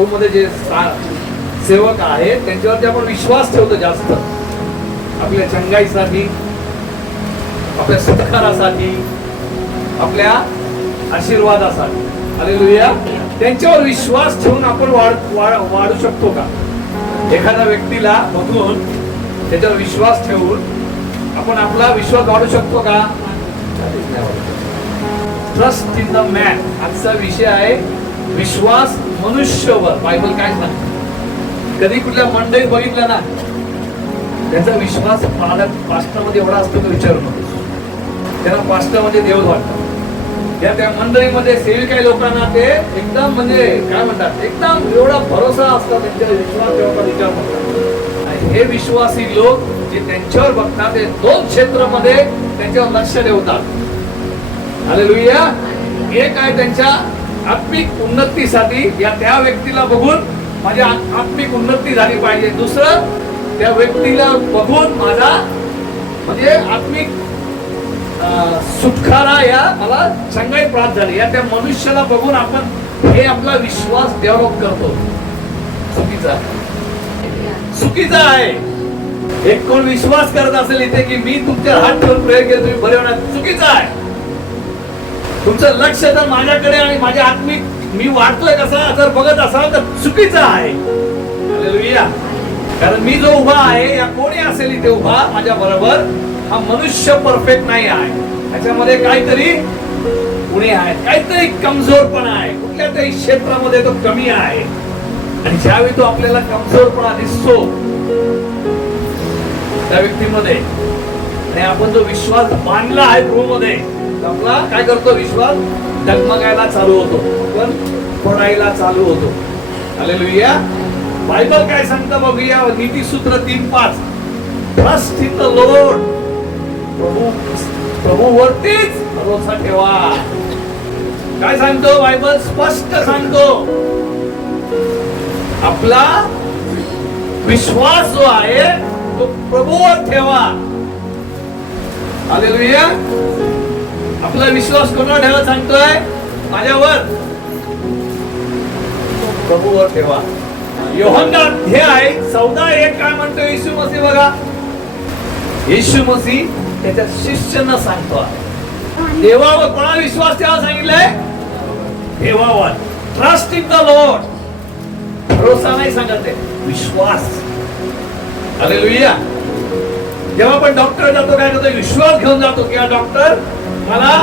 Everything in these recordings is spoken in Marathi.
प्रभूमध्ये जे सेवक आहेत त्यांच्यावरती आपण विश्वास ठेवतो जास्त, आपल्या चंगाईसाठी, आपल्या सत्कारासाठी, आपल्या आशीर्वादासाठी. हालेलुया. त्यांच्यावर विश्वास ठेवून आपण वाढू शकतो का? एखाद्या व्यक्तीला बघून त्याच्यावर विश्वास ठेवून आपण आपला विश्वास वाढू शकतो का? Trust in the man. आजचा विषय आहे विश्वास मनुष्यावर. बायबल काय सांगते? कधी कुठल्या मंडळीत बघितलं ना, त्याचा विश्वास पास्टरमध्ये एवढा असतो की विचारू नको. त्यांना पास्टरमध्ये देव वाटतं. त्या मंडळीमध्ये सेविकाई लोकांना ते एकदम म्हणजे काय म्हणतात, एकदम एवढा भरोसा असतो त्यांच्या विश्वास ठेवतात, विचार करतात. हे विश्वासी लोक जे त्यांच्यावर बघतात ते दोन क्षेत्रामध्ये त्यांच्यावर लक्ष ठेवतात. हालेलुया. एक आहे त्यांच्या आत्मिक उन्नतीसाठी, या त्या व्यक्तीला बघून माझी आत्मिक उन्नती झाली पाहिजे. दुसरं, त्या व्यक्तीला बघून माझा म्हणजे आत्मिक सुटकारा, या मला चांगली प्राप्त झाली. या त्या मनुष्याला बघून आपण हे आपला विश्वास डेव्हलप करतो. चुकीचा चुकीचा आहे. एक कोण विश्वास करत असेल इथे की मी तुमच्या हात ठेवून प्रेयर केलं तुम्ही बरे होणार, चुकीचा आहे. तुमचं लक्ष जर माझ्याकडे आणि माझ्या आत्मिक मी वाढतोय कसा जर बघत असाल तर चुकीचा आहे. हालेलुया. कारण मी जो उभा आहे, या कोणी असेल इथे उभा माझ्या बरोबर, हा मनुष्य परफेक्ट नाही आहे. त्याच्यामध्ये काहीतरी गुणे आहेत, काहीतरी कमजोरपणा आहे, कुठल्या तरी क्षेत्रामध्ये तो कमी आहे. आणि ज्यावेळी तो आपल्याला कमजोरपणा दिसतो त्या व्यक्तीमध्ये, आणि आपण जो विश्वास बांधला आहे प्रभूमध्ये, आपला काय करतो, विश्वास डगमगायला चालू होतो, पण पडायला चालू होतो. हालेलुया. बायबल काय सांगतं बघूया. नीतिसूत्र 3:5. Trust in the Lord. प्रभूवरतीच भरोसा ठेवा. काय सांगतो बायबल? स्पष्ट सांगतो, आपला विश्वास जो आहे तो प्रभूवर ठेवा. हालेलुया. आपला विश्वास कोणावर ठेवा सांगतोय? माझ्यावर. प्रभूवर ठेवा. योहन्ना अध्याय 14:1 काय म्हणतो येशू मसीह बघा. येशू मसीह त्याच्या शिष्यांना सांगतो, देवावर कोणा विश्वास ठेवा सांगितलंय? देवावर. Trust in the Lord. भरोसा नाही सांगत आहे, विश्वास. हालेलुया. जेव्हा आपण डॉक्टर जातो काय करतो? विश्वास घेऊन जातो की हा डॉक्टर मला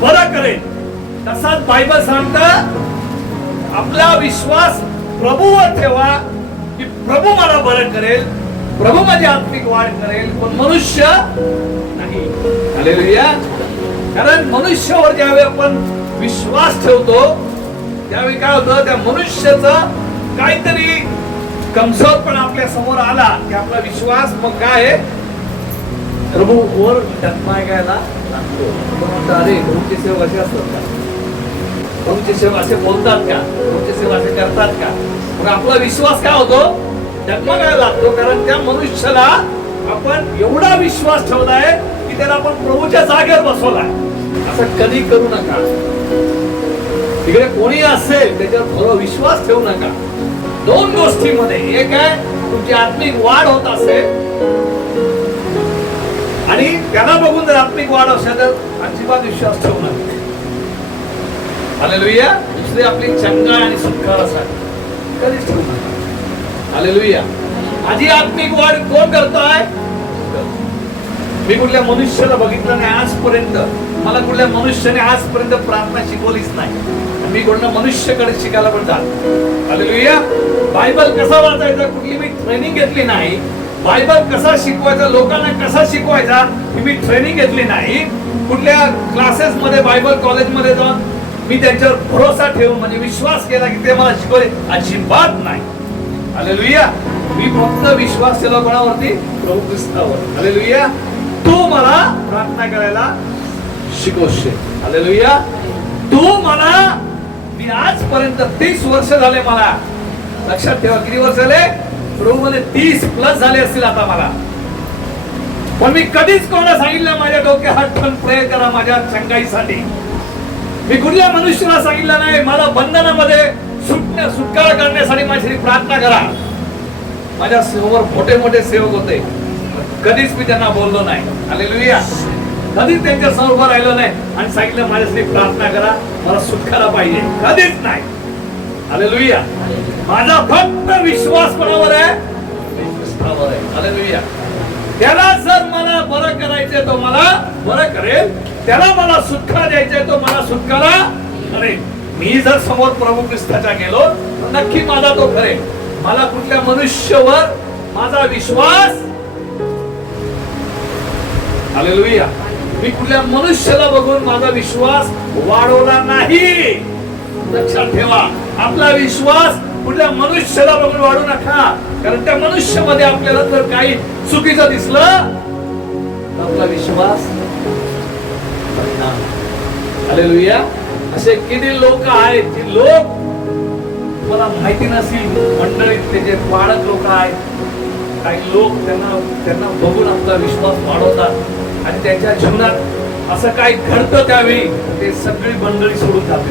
बरं करेल. तसाच बायबल सांगतं आपला विश्वास प्रभूवर ठेवा की प्रभू मला बरं करेल, प्रभू माझी आत्मिक वाढ करेल, पण मनुष्य नाही. हालेलुया. कारण मनुष्यावर ज्यावेळी आपण विश्वास ठेवतो त्यावेळी काय होतं, त्या मनुष्याचा काहीतरी कमजोरपणा आपल्या समोर आला की आपला विश्वास मग काय आहे, प्रभूवर डगमगायला लागतो. अरे प्रभूचे सेवक असे असतात का? प्रभूचे सेवक असे बोलतात का? प्रभूचे सेवक असे करतात का? मग आपला विश्वास काय होतो, डगमगायला लागतो. कारण त्या मनुष्याला आपण एवढा विश्वास ठेवलाय की त्याला आपण प्रभूच्या जागेवर बसवलाय. असं कधी करू नका. तिकडे कोणी असेल त्याच्यावर विश्वास ठेवू नका. दोन गोष्टीमध्ये, एक आहे तुमची आत्मिक वाढ होत असेल आणि त्याला बघून जर आत्मिक वाढ असेल तर अजिबात विश्वास ठेवू नका. हालेलुया. दुसरी आपली चंगाई आणि सुटकारासाठी कधीच ठेवू नका. हालेलुया. माझी आत्मिक वाढ कोण करतोय? मी कुठल्या मनुष्याला बघितलं नाही आजपर्यंत. मला कुठल्या मनुष्याने आजपर्यंत प्रार्थना शिकवलीच नाही. मी कुठल्या मनुष्याकडे शिकायला पण जात. हालेलुया. बायबल कसा वाचायचा कुठली मी ट्रेनिंग घेतली नाही. बायबल कसा शिकवायचा, लोकांना कसा शिकवायचा ही मी ट्रेनिंग घेतली नाही. कुठल्या क्लासेस मध्ये, बायबल कॉलेज मध्ये जाऊन मी त्यांच्यावर भरोसा ठेवून म्हणजे विश्वास केला की ते मला शिकवले, अजिबात नाही. हालेलुया. मी फक्त विश्वास केला कोणावरती? प्रभू ख्रिस्तावर. हालेलुया. तू मला प्रार्थना करायला शिकवशील. हालेलुया. तू मला, मी आजपर्यंत 30 वर्ष झाले मला, लक्षात ठेवा किती वर्ष झाले? प्रभू मध्ये 30+ झाले असतील आता मला. पण मी कधीच कोणाला सांगितलं माझ्या डोक्यात हात ठेवून प्रेयर करा माझ्या चंगाईसाठी. मी कुठल्या मनुष्याला सांगितलं नाही मला बंधनामध्ये सुटका करण्यासाठी माझी प्रार्थना करा. माझ्या समोर मोठे मोठे सेवक होते, कधीच मी त्यांना बोललो नाही. हालेलुया. कधीच त्यांच्या समोर उभं राहिलो नाही आणि सांगितलं माझ्यासाठी प्रार्थना करा, मला सुटकारा पाहिजे. कधीच नाही. हालेलुया. माझा फक्त विश्वास कोणावर आहे? कृष्णावर आहे. हालेलुया. त्याला जर मला बरं करायचंय तो मला बरं करेल, त्याला मला सुटका द्यायचंय तो मला सुटकारा करेल. मी जर समोर प्रभू ख्रिस्ताच्या गेलो तर नक्की माझा तो करेल. मला कुठल्या मनुष्यावर माझा विश्वास, हालेलुया, मी कुठल्या मनुष्याला बघून माझा विश्वास वाढवला नाही. लक्षात ठेवा, आपला विश्वास कुठल्या मनुष्याला बघून वाढू नका, कारण त्या मनुष्यामध्ये आपल्याला जर काही चुकीचं दिसलं तर आपला विश्वास, हालेलुया. असे किती लोक आहेत की लोक मला माहिती नसेल मंडळीत त्याचे पाळक लोक आहेत. काही लोक त्यांना बघून आपला विश्वास वाढवतात आणि त्यांच्या जीवनात असं काही घडतं त्यावेळी ते सगळी मंडळी सोडून जाते.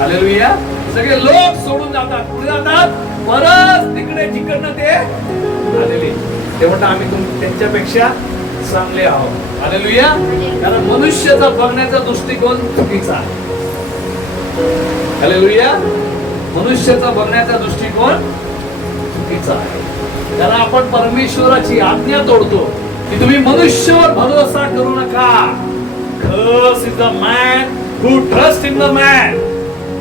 हालेलुया. सगळे लोक सोडून जातात, पुढे जातात, परत तिकडे जिकडनं ते आलेले ते म्हणतात आम्ही त्यांच्यापेक्षा चांगले आहोत. हालेलुया. कारण मनुष्याचा बघण्याचा दृष्टिकोन चुकीचा आहे. हालेलुया. मनुष्याचा बघण्याचा दृष्टिकोन चुकीचा आहे. कारण आपण परमेश्वराची आज्ञा तोडतो की तुम्ही मनुष्यावर भरोसा करू नका. Curse is the man who trusts in the man.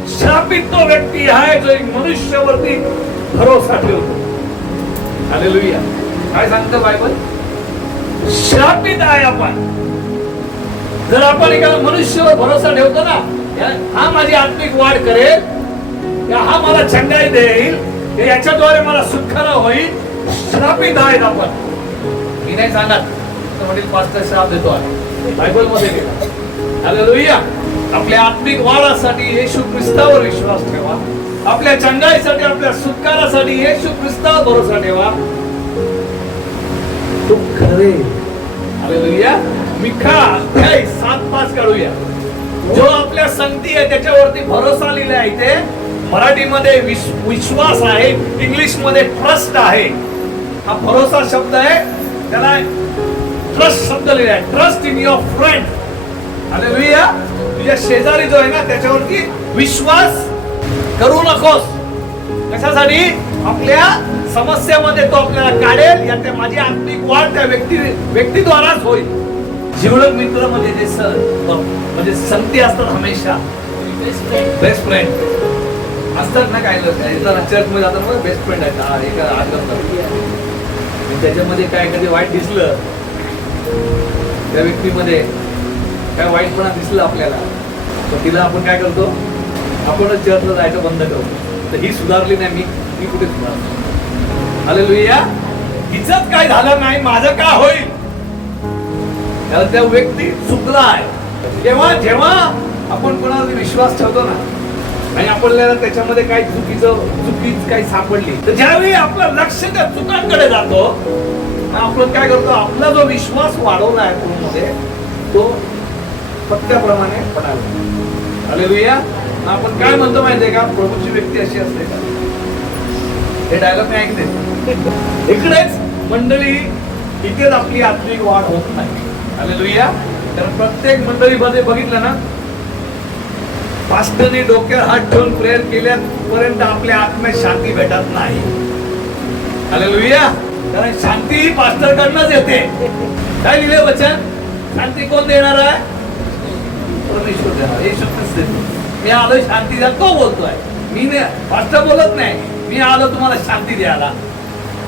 शापित तो व्यक्ती आहे जो एक मनुष्यावरती भरोसा ठेवतो. हालेलुया. काय सांगतं बायबल? शापित आहे आपण. जर आपण एका मनुष्यावर भरोसा ठेवतो ना, हा माझी आत्मिक वाढ करेल, हा मला चंगाई देईल, याच्याद्वारे मला सुटकारा होईल, श्रापित आहेत आपण. मी नाही सांगत, वडील पास्टर श्राप देतो आहे, बायबल मध्ये गेला. हालेलुया. आपल्या आत्मिक वाढासाठी येशू ख्रिस्तावर विश्वास ठेवा. आपल्या चंगाईसाठी, आपल्या सुटकारासाठी येशू ख्रिस्तावर भरोसा ठेवा. तो खरे. हालेलुया. मिखा 7:5 काढूया. जो आपल्या संगती आहे त्याच्यावरती भरोसा लिहिला आहे. इथे मराठीमध्ये विश्वास आहे, इंग्लिश मध्ये ट्रस्ट आहे. हा भरोसा शब्द आहे, त्याला ट्रस्ट शब्द लिहिला आहे. Trust in your friend. Hallelujah. तुझ्या शेजारी जो आहे ना त्याच्यावरती विश्वास करू नकोस. कशासाठी? आपल्या समस्यामध्ये तो आपल्याला काढेल, या माझी आत्मिक वाढ त्या व्यक्तीद्वाराच होईल. जीवलग मित्र म्हणजे संगती असतात हमेशा. बेस्ट फ्रेंड असतात ना काही लोक. चर्च मध्ये जातात बेस्ट फ्रेंड आहेत, त्याच्यामध्ये काय कधी वाईट दिसलं, त्या व्यक्तीमध्ये काय वाईटपणा दिसलं आपल्याला, तर तिला आपण काय करतो? आपणच चर्चला जायचं बंद करतो. तर ही सुधारली नाही, मी कुठे सुधारतो? हालेलुया. हिचंच काय झालं नाही, माझं का होईल? त्याला त्या व्यक्ती चुकला आहे. जेव्हा आपण कोणावर विश्वास ठेवतो ना आणि आपल्याला त्याच्यामध्ये काही चुकीच काही सापडली, तर ज्यावेळी आपलं लक्ष त्या चुकांकडे जातो, आपण काय करतो? आपला जो विश्वास वाढवला आहे पूर्णमध्ये तो पत्त्याप्रमाणे पडायला. हालेलुया. आपण काय म्हणतो माहितीये का? प्रभूची व्यक्ती अशी असते का? हे डायलॉग मी ऐकते. इकडेच मंडळी, इथेच आपली आत्मिक वाढ होत नाही. हालेलुया. कारण प्रत्येक मंडळीमध्ये बघितलं ना, पास्टरने डोक्यावर हात ठेवून प्रेयर केल्यापर्यंत आपल्या आत्म्यात शांती भेटत नाही. हालेलुया. कारण शांती ही पास्टरकडनंच येते. काय लिहिले वचन? शांती कोण देणार आहे? परमेश्वर देणार. येशू ख्रिस्त देतो. मी आलो शांती द्या, तो बोलतोय. मी नाही, पास्टर बोलत नाही. मी आलो तुम्हाला शांती द्यायला.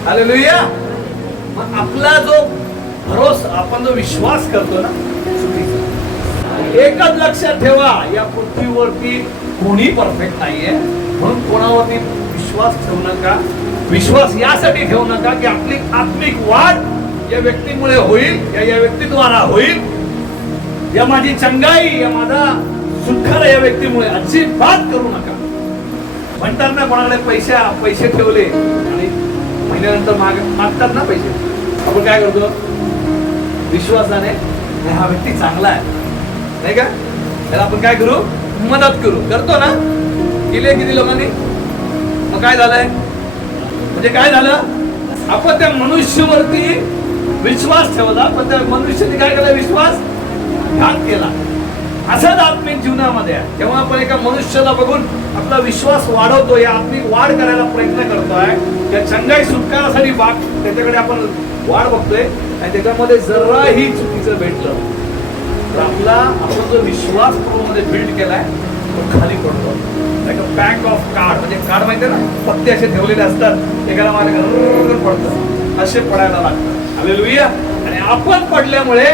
हालेलुया. मग आपला जो भरोसा, आपण जो विश्वास करतो ना, चुकीचा. एकच लक्षात ठेवा, या पृथ्वीवरती कोणी परफेक्ट नाहीये. म्हणून कोणावरती विश्वास ठेवू नका. विश्वास यासाठी ठेवू नका की आपली आत्मिक वाढ या व्यक्तीमुळे होईल, या व्यक्तीद्वारा होईल, या माझी चंगाई, या माझा सुटकारा या व्यक्तीमुळे. अजिबात करू नका. म्हणतात ना, कोणाकडे पैसे ठेवले आणि महिन्यानंतर मागतात ना पैसे, आपण काय करतो? विश्वासाने हा व्यक्ती चांगला आहे नाही का, त्याला आपण काय करू? मदत करू. करतो ना? केले किती लोकांनी? मग काय झालंय? म्हणजे काय झालं? आपण त्या मनुष्यावरती विश्वास ठेवला, पण त्या मनुष्याने काय केला? विश्वासघात केला. असंच आत्मिक जीवनामध्ये आहे. जेव्हा आपण एका मनुष्याला बघून आपला विश्वास वाढवतो, या आत्मिक वाढ करायला प्रयत्न करतोय, त्या चंगाई सुटकारासाठी त्याच्याकडे आपण वाढ बघतोय आणि त्याच्यामध्ये जराही चुकीचं भेटलं तर आपण जो विश्वास प्रभूमध्ये बिल्ड केलाय तो खाली पडतो. बँक ऑफ कार्ड, म्हणजे कार्ड माहितीये ना, पत्ते असे ठेवलेले असतात, एकाला माझ्या पडतं, असे पडायला लागतात. हालेलुया. आणि आपण पडल्यामुळे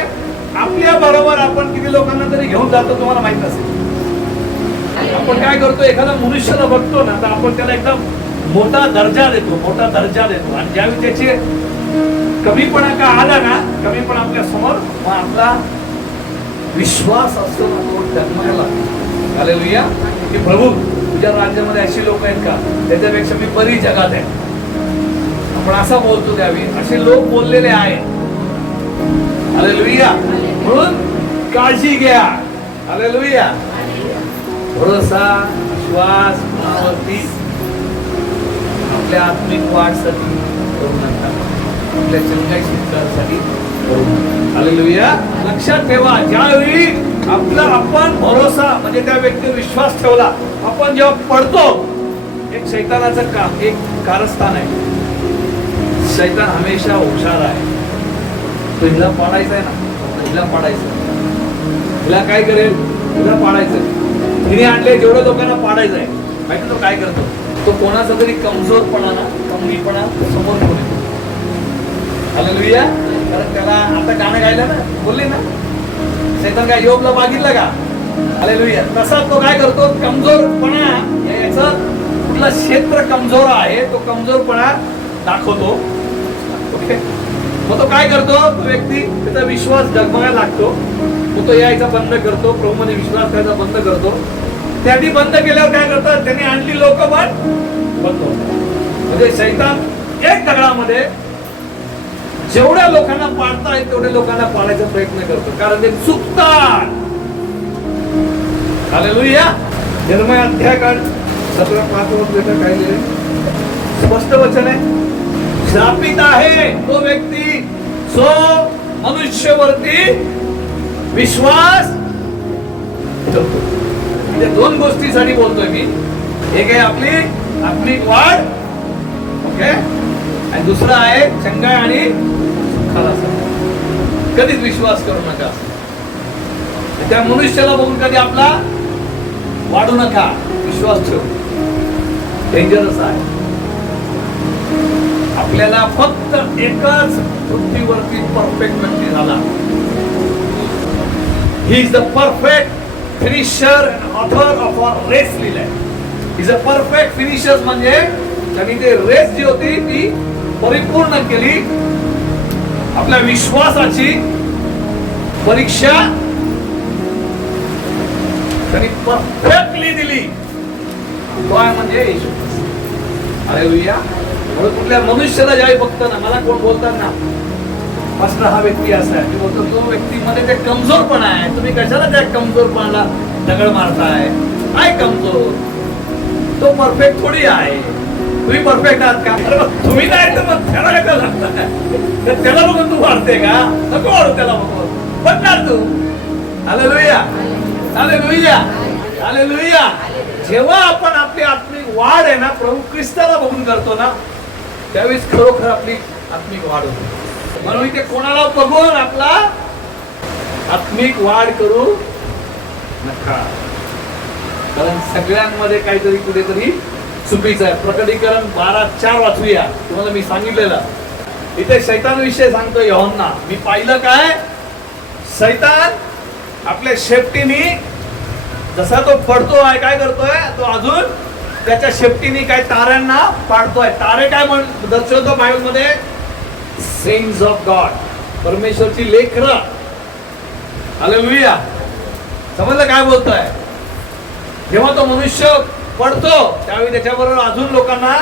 आपल्या बरोबर आपण किती लोकांना तरी घेऊन जातो तुम्हाला माहित असेल. आपण काय करतो? एखादा मनुष्याला बघतो ना, तर आपण त्याला एकदम मोठा दर्जा देतो आणि ज्यावेळी त्याचे कमीपणा का आला ना, कमीपणा आपल्या समोर, मग आपला विश्वास असतो ना तो डगमगायला लागतो. हालेलुया. की प्रभू तुझ्या राज्यामध्ये अशी लोक आहेत का, त्याच्यापेक्षा मी बरी जगात आहे, आपण असा बोलतो. त्यावेळी असे लोक बोललेले आहेत. हालेलुया. म्हणून काळजी घ्या. हालेलुया. भरोसा, विश्वास कोणावरती आपल्या आत्मिक वाढसाठी करू नका, आपल्या चंगाई सुटकारासाठी करू नका. हालेलुया. लक्षात ठेवा, ज्यावेळी आपण भरोसा म्हणजे त्या व्यक्तीवर विश्वास ठेवला, आपण जेव्हा पडतो, एक शैतानाचं काम, एक कारस्थान आहे. शैतान हमेशा हुशार आहे. तो हिला पाडायचा आहे ना, हिला पाडायचं, हिला काय करेल? हिला पाडायचं. हिने आणले जेवढ्या लोकांना पाडायचं आहे, माहिती तो काय करतो? तो कोणाचा तरी कमजोरपणा ना, कमीपणा समोर घेऊन येतो. हालेलुया. कारण त्याला आता गाणं गायलं ना, बोलले ना, शैतान काय योबला मागितलं का? हालेलुया. तसा तो काय करतो? कमजोरपणा, याचं कुठला क्षेत्र कमजोर आहे तो कमजोरपणा दाखवतो. ओके. मग तो काय करतो? तो व्यक्ती त्याचा विश्वास डगमगायला लागतो, मग तो यायचा बंद करतो, प्रभूमध्ये विश्वास करायचा बंद करतो. त्यांनी बंद केल्यावर काय करतात? त्यांनी आणली लोक पण बंद होतात. म्हणजे शैतान एक दगडामध्ये जेवढ्या लोकांना पाडता येईल तेवढ्या लोकांना पाडायचा प्रयत्न करतो, कारण ते चुकतात. हालेलुया. यिर्मया अध्याय 17:5 काय लिहिले? स्पष्ट वचन आहे. श्रापित आहे तो व्यक्ती जो मनुष्यवरती विश्वास ठेवतो. म्हणजे दोन गोष्टीसाठी बोलतोय मी. एक आहे आपली आत्मिक वाढ, ओके, आणि दुसरा आहे चंगाई आणि सुखासाठी. कधीच विश्वास करू नका. त्या मनुष्याला बघून कधी आपला वाढू नका, विश्वास ठेव. डेंजरस आहे. आपल्याला फक्त एकच पृथ्वीवरती परफेक्ट व्यक्ती झाला. He is the perfect finisher and author of our race लिहिलंय. इज अ परफेक्ट फिनिशर म्हणजे त्यांनी ते रेस जी होती ती परिपूर्ण केली. आपल्या विश्वासाची परीक्षा त्यांनी परफेक्टली दिली. तो आहे म्हणजे येशू. हालेलुया. म्हणून कुठल्या मनुष्याला ज्यावेळी बघतो ना, मला कोण बोलतात ना, पास्टर हा व्यक्ती असा आहे, मी बोलतो तो व्यक्तीमध्ये ते कमजोरपणा आहे. तुम्ही कशाला त्या कमजोरपणाला दगड मारताय? काय कमजोर? तो परफेक्ट थोडी आहे. तुम्ही परफेक्ट आहात का? तुम्ही नाही तर मग त्याला काय लागतं? त्याला बघून तू वाढते का? नको वाढू त्याला बघून, बदणार तू. हालेलुया. हालेलुया. हालेलुया. जेव्हा आपण आपली आत्मिक वाढ आहे ना प्रभू ख्रिस्ताला बघून करतो ना, त्यावेळेस खरोखर आपली आत्मिक वाढ होते. म्हणून ते कोणाला बघून आपला आत्मिक वाढ करू नका, कारण सगळ्यांमध्ये काहीतरी कुठेतरी चुकीचं आहे. प्रकटीकरण 12:4 वाचूया. तुम्हाला मी सांगितलेलं इथे शैतान विषय सांगतोय योहन्ना. मी पाहिलं काय? शैतान आपल्या शेपटीने जसा तो पडतो आहे, काय करतोय तो? अजून त्याच्या शेपटीने काय ताऱ्यांना पाडतोय. तारे काय दर्शवतो बायबल मध्ये? सेन्स ऑफ गॉड, परमेश्वरची लेकरं. हालेलुया. समजलं काय बोलतोय? जेव्हा तो मनुष्य पडतो त्यावेळी त्याच्याबरोबर अजून लोकांना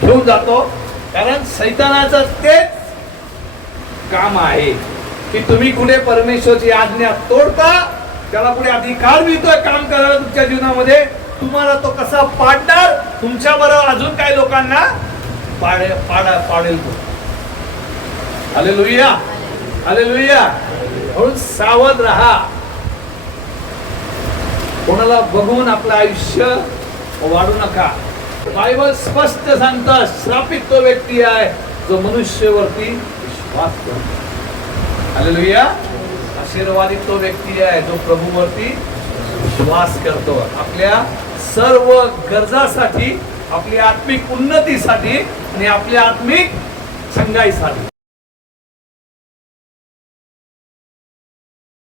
घेऊन जातो, कारण सैतानाचं तेच काम आहे की तुम्ही कुठे परमेश्वरची आज्ञा तोडता, त्याला पुढे अधिकार मिळतोय काम करायला तुमच्या जीवनामध्ये, तुम्हाला तो कसा पाडणार, तुमच्या बरोबर अजून काही लोकांना पाडेल तो. Hallelujah, hallelujah. म्हणून सावध राहा. कोणाला बघून आपलं आयुष्य वाढू नका. बायबल स्पष्ट सांगतात, श्रापित तो व्यक्ती आहे जो मनुष्यवरती विश्वास करतो. हालेलुया. आशीर्वादित तो व्यक्ती आहे जो प्रभूवरती विश्वास करतो. आपल्या सर्व गरजासाठी, आपली आत्मिक उन्नतीसाठी आणि आपल्या आत्मिक चंगाईसाठी.